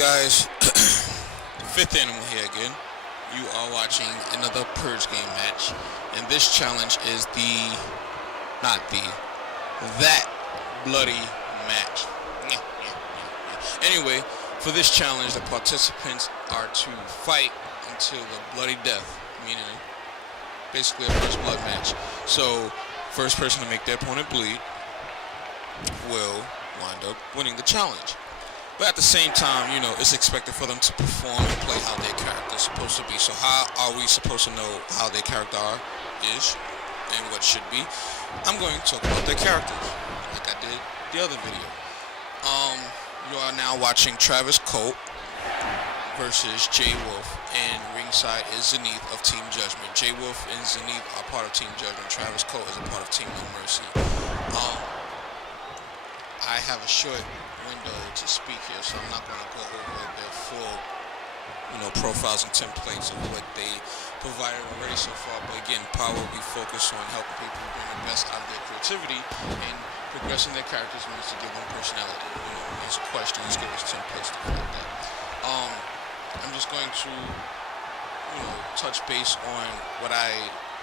guys? Fifth Animal here again. You are watching another Purge game match, and this challenge is that bloody match. Anyway, for this challenge, the participants are to fight until the bloody death, meaning basically a first blood match. So, first person to make their opponent bleed will wind up winning the challenge. But at the same time, it's expected for them to perform and play how their character is supposed to be. So how are we supposed to know how their character is and what should be? I'm going to talk about their characters, like I did the other video. You are now watching Travis Colt versus Jay Wolfe, and ringside is Zenith of Team Judgment. Jay Wolfe and Zenith are part of Team Judgment. Travis Colt is a part of Team No Mercy. I have a short window to speak here, so I'm not going to go over their full, profiles and templates of what they provided already so far. But again, Power will be focused on helping people bring the best out of their creativity, and progressing their characters means to give them personality. Answer questions, give us templates, stuff like that. I'm just going to, touch base on what I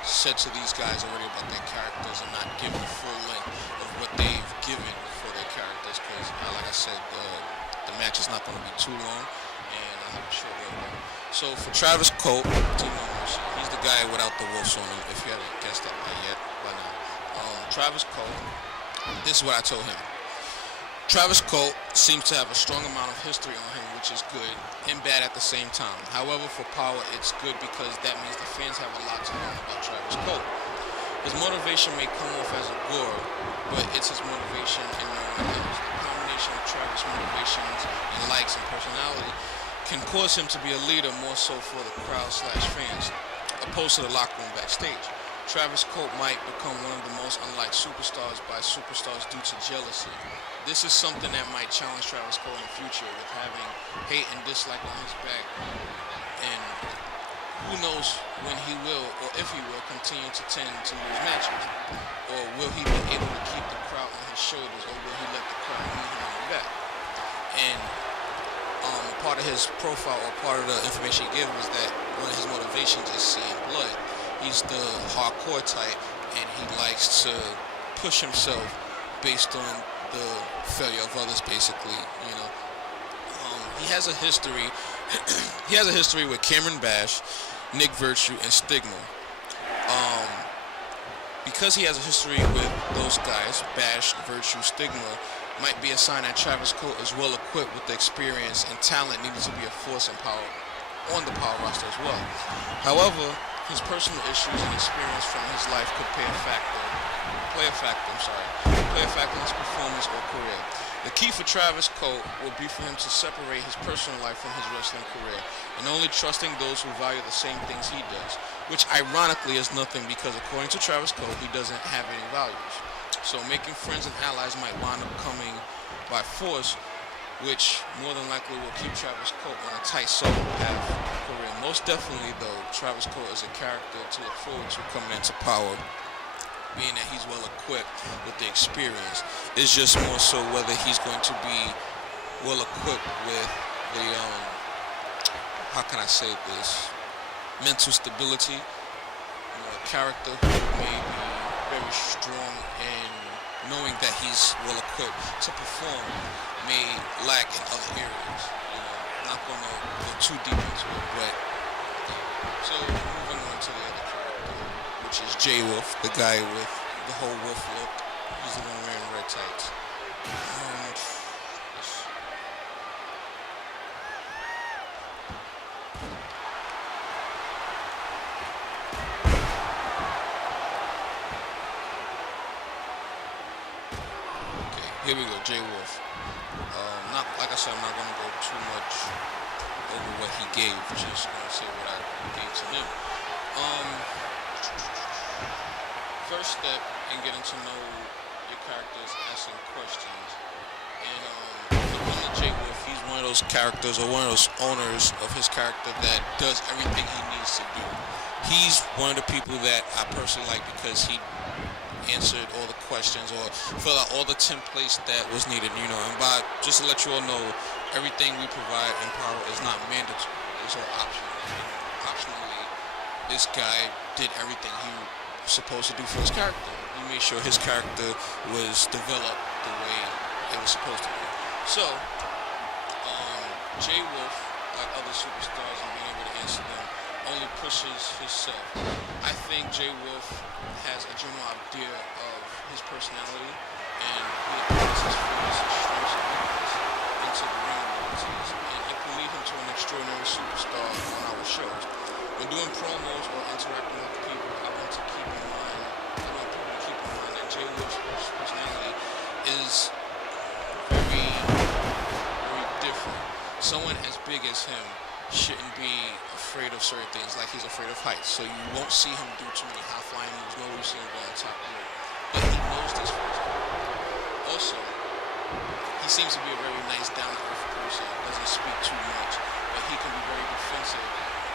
said to these guys already about their characters, and not give a full length of what they've given for their characters, because like I said, the match is not going to be too long, and I have a short window. So for Travis Colt, he's the guy without the wolves on him, if you haven't guessed that by now. Travis Colt, this is what I told him. Travis Colt seems to have a strong amount of history on him, which is good and bad at the same time. However, for Power, it's good because that means the fans have a lot to learn about Travis Colt. His motivation may come off as a gore, but it's his motivation and knowing others. The combination of Travis' motivations and likes and personality can cause him to be a leader more so for the crowd/fans, opposed to the locker room backstage. Travis Colt might become one of the most unliked superstars by superstars due to jealousy. This is something that might challenge Travis Colt in the future, with having hate and dislike on his back. And who knows when he will, or if he will, continue to tend to lose matches. Or will he be able to keep the crowd on his shoulders, or will he let the crowd meet him on the back? And part of his profile, or part of the information he gave, was that one of his motivations is seeing blood. He's the hardcore type, and he likes to push himself based on the failure of others, basically. He has a history. He has a history with Cameron Bash, Nick Virtue, and Stigma. Because he has a history with those guys, Bash, Virtue, Stigma, might be a sign that Travis Colt is well equipped with the experience and talent needed to be a force and power on the Power roster as well. However, his personal issues and experience from his life could play a factor in his performance or career. The key for Travis Colt will be for him to separate his personal life from his wrestling career, and only trusting those who value the same things he does, which ironically is nothing, because according to Travis Colt, he doesn't have any values. So making friends and allies might wind up coming by force, which more than likely will keep Travis Colt on a tight solo path career. Most definitely, though, Travis Colt is a character to look forward to coming into Power, being that he's well equipped with the experience. It's just more so whether he's going to be well equipped with the, how can I say this, mental stability. A character who may be very strong, and knowing that he's well equipped to perform may lack in other areas. I'm not going to go too deep into it, but so moving on to the other character, which is Jay Wolfe, the guy with the whole wolf look. He's the one wearing red tights. Okay, here we go, Jay Wolfe. Like I said, I'm not going to go too much over what he gave, just going to say what I gave to him. First step in getting to know your character is asking questions. And Jay Wolfe, he's one of those characters, or one of those owners of his character, that does everything he needs to do. He's one of the people that I personally like, because he answered all the questions or filled out all the templates that was needed. And by just to let you all know, everything we provide in Power is not mandatory. It's all optional. Optionally, this guy did everything he was supposed to do for his character. He made sure his character was developed the way it was supposed to be. So, Jay Wolf, like other superstars and being able to answer them, only pushes himself. I think Jay Wolf has a general idea of his personality and he applies his flaws and strengths and weaknesses into the ring abilities, and it can lead him to an extraordinary superstar on our shows. When doing promos or interacting with people, I want people to keep in mind that Jay Wolf's personality is very, very different. Someone as big as him shouldn't be afraid of certain things, like he's afraid of heights. So you won't see him do too many high flying moves, nor will you see him go on top rope. But he knows this first. Also, he seems to be a very nice, down to earth person. Doesn't speak too much, but he can be very defensive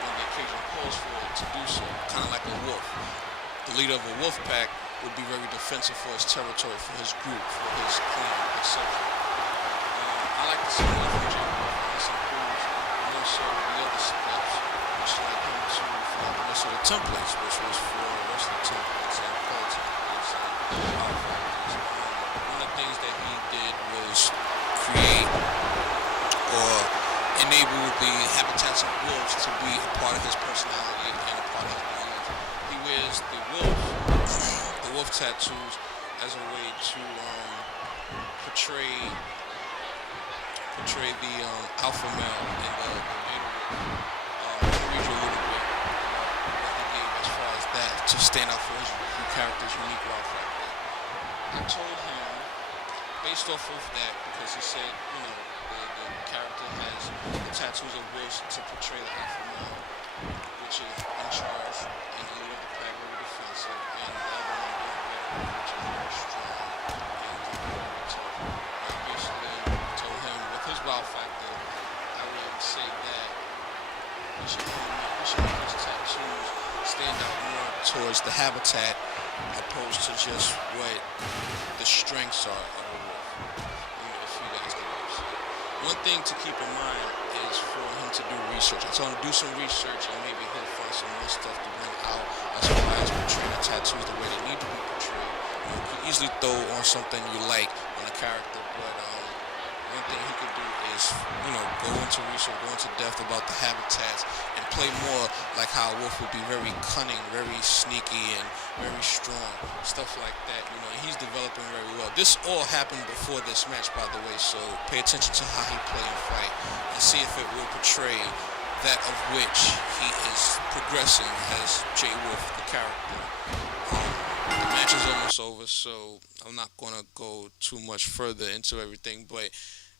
when the occasion calls for it to do so. Kind of like a wolf. The leader of a wolf pack would be very defensive for his territory, for his group, for his clan, etc. I like to see more from Jay Wolf, and this includes more so the other splits, which like him to fill out the rest of the templates, which was for wrestling templates and Colt templates and power factors. One of the things that he did was create or enable the habitats of wolves to be a part of his personality and a part of his belief. He wears the wolf tattoos as a way to portray the alpha male and the beta wolf. Let me read you a little bit about what he gave as far as that to stand out for his character's unique wow factor. I told him, based off of that, because he said, the character has the tattoos of wolves to portray the alpha male, which is in charge and the leader of the pack, very defensive, and the other one being beta, which is very strong and very tough. I basically told him with his wow factor, I would say that we should make his tattoos stand out more towards the habitat opposed to just what the strengths are of a wolf. If you guys get what I'm saying. One thing to keep in mind is for him to do research. I told him to do some research and maybe he'll find some more stuff to bring out as far as portraying the tattoos the way they need to be portrayed. You can easily throw on something you like on a character, but one thing he could do is, go into research, go into depth about the habitats, and play more like how a wolf would be very cunning, very sneaky, and very strong, stuff like that. He's developing very well. This all happened before this match, by the way, so pay attention to how he play and fight, and see if it will portray that of which he is progressing as Jay Wolf, the character. The match is almost over, so I'm not going to go too much further into everything, but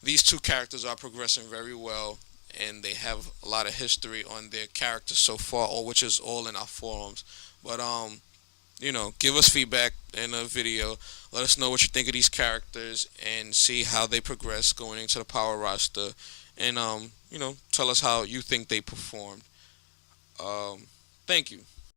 these two characters are progressing very well, and they have a lot of history on their characters so far, or which is all in our forums. But give us feedback in a video. Let us know what you think of these characters and see how they progress going into the Power roster, and tell us how you think they performed. Thank you.